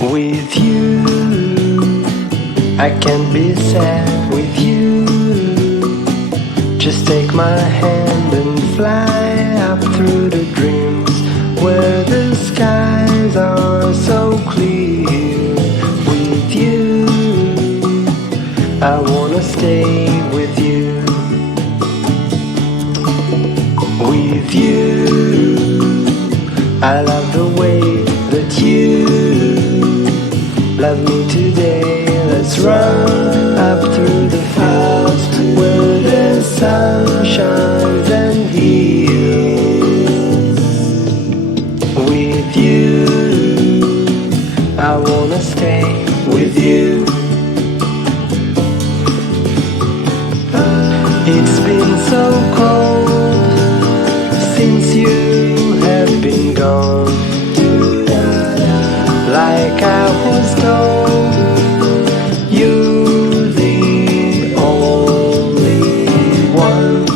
With you, I can't be sad with you. Just take my hand and fly up through the dreams where the skies are so clear. With you, I wanna stay with you. With you, I love the way that you love me today. Let's run up through the fields where the sun shines and heals. With you, I wanna stay with you. It's been so cold since you have been gone. Like I was told, you're the only one.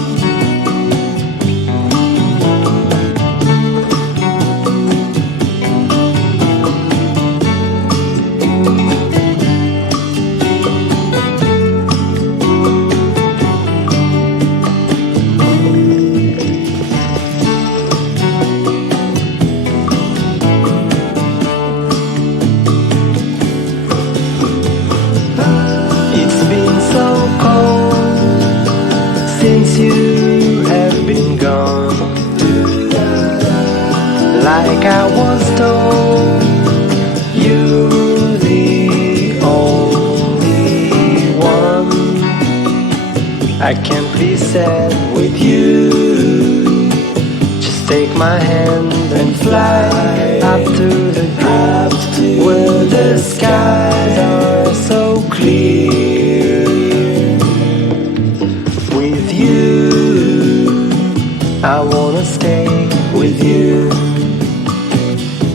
Since you have been gone, like I was told, you're the only one. I can't be sad with you. Just take my hand and fly up to the dreams where the skies are so clear. With you, I wanna stay with you.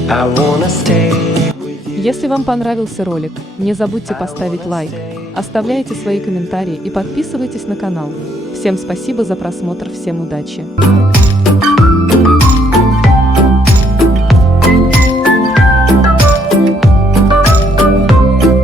I wanna stay with you. Если вам понравился ролик, не забудьте поставить лайк, оставляйте свои комментарии и подписывайтесь на канал. Всем спасибо за просмотр, всем удачи!